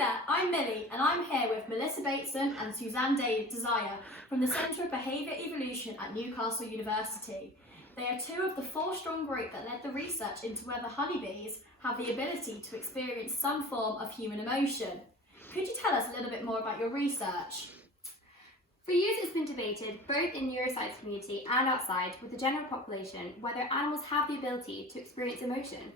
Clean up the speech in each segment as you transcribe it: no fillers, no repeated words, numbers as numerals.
there, I'm Millie and I'm here with Melissa Bateson and Suzanne Desire from the Centre of Behaviour Evolution at Newcastle University. They are two of the four-strong group that led the research into whether honeybees have the ability to experience some form of human emotion. Could you tell us a little bit more about your research? For years it's been debated, both in the neuroscience community and outside, with the general population, whether animals have the ability to experience emotion.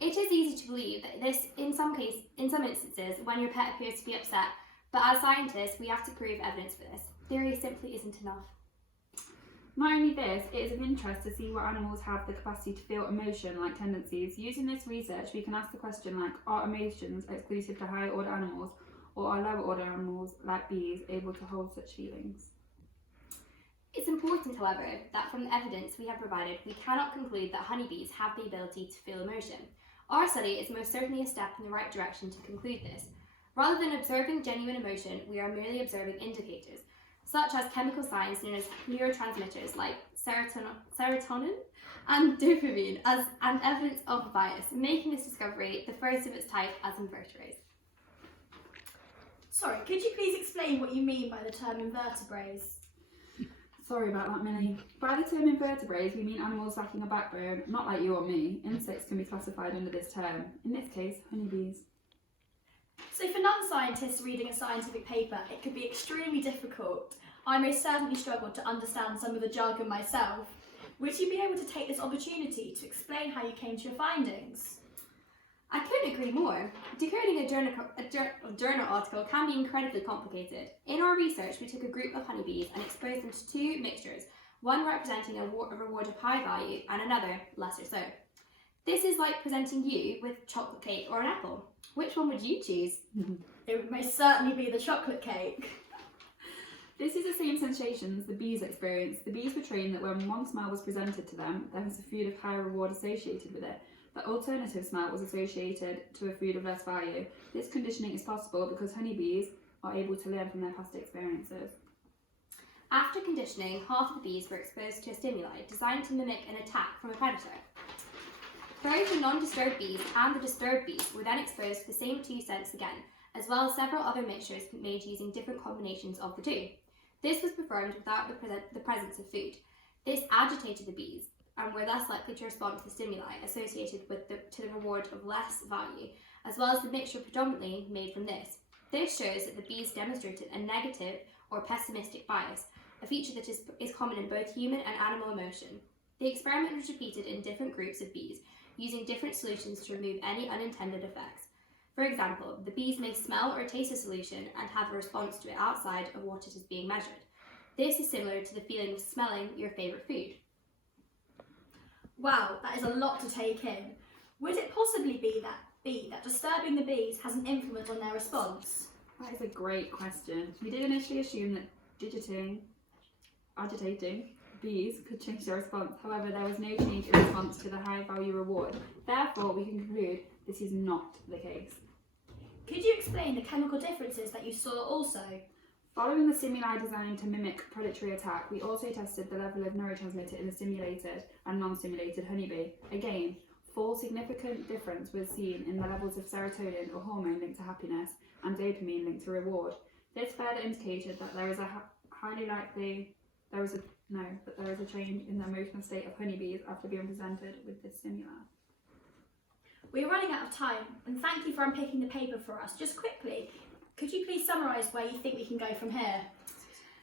It is easy to believe that this, in some instances, when your pet appears to be upset, but as scientists, we have to prove evidence for this. Theory simply isn't enough. Not only this, it is of interest to see what animals have the capacity to feel emotion, like tendencies. Using this research, we can ask the question like, are emotions exclusive to higher order animals, or are lower order animals, like bees, able to hold such feelings? It's important, however, that from the evidence we have provided, we cannot conclude that honeybees have the ability to feel emotion. Our study is most certainly a step in the right direction to conclude this. Rather than observing genuine emotion, we are merely observing indicators, such as chemical signs known as neurotransmitters like serotonin and dopamine, and evidence of bias, making this discovery the first of its type as invertebrates. Sorry, could you please explain what you mean by the term invertebrates? Sorry about that, Millie. By the term invertebrates, we mean animals lacking a backbone, not like you or me. Insects can be classified under this term. In this case, honeybees. So for non-scientists reading a scientific paper, it could be extremely difficult. I most certainly struggled to understand some of the jargon myself. Would you be able to take this opportunity to explain how you came to your findings? I couldn't agree more. Decoding a journal article can be incredibly complicated. In our research, we took a group of honeybees and exposed them to two mixtures, one representing a reward of high value and another lesser so. This is like presenting you with chocolate cake or an apple. Which one would you choose? It would most certainly be the chocolate cake. This is the same sensations the bees experience. The bees were trained that when one smell was presented to them, there was a food of higher reward associated with it. The alternative smell was associated to a food of less value. This conditioning is possible because honeybees are able to learn from their past experiences. After conditioning, half of the bees were exposed to a stimuli designed to mimic an attack from a predator. Both the non-disturbed bees and the disturbed bees were then exposed to the same two scents again, as well as several other mixtures made using different combinations of the two. This was performed without the presence of food. This agitated the bees, and were less likely to respond to the stimuli associated with the reward of less value, as well as the mixture predominantly made from this. This shows that the bees demonstrated a negative or pessimistic bias, a feature that is common in both human and animal emotion. The experiment was repeated in different groups of bees, using different solutions to remove any unintended effects. For example, the bees may smell or taste a solution and have a response to it outside of what it is being measured. This is similar to the feeling of smelling your favourite food. Wow, that is a lot to take in. Would it possibly be that disturbing the bees has an influence on their response? That is a great question. We did initially assume that agitating bees could change their response. However, there was no change in response to the high value reward. Therefore, we can conclude this is not the case. Could you explain the chemical differences that you saw also? Following the stimuli designed to mimic predatory attack, we also tested the level of neurotransmitter in the stimulated and non-stimulated honeybee. Again, 4 significant difference was seen in the levels of serotonin, or hormone linked to happiness, and dopamine linked to reward. This further indicated that there is a change in the emotional state of honeybees after being presented with this stimuli. We're running out of time, and thank you for unpicking the paper for us. Just quickly, could you please summarise where you think we can go from here?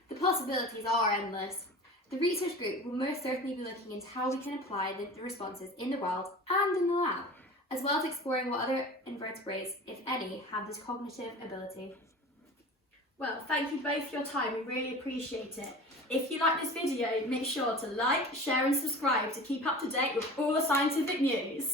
The possibilities are endless. The research group will most certainly be looking into how we can apply the responses in the wild and in the lab, as well as exploring what other invertebrates, if any, have this cognitive ability. Well, thank you both for your time, we really appreciate it. If you like this video, make sure to like, share and subscribe to keep up to date with all the scientific news.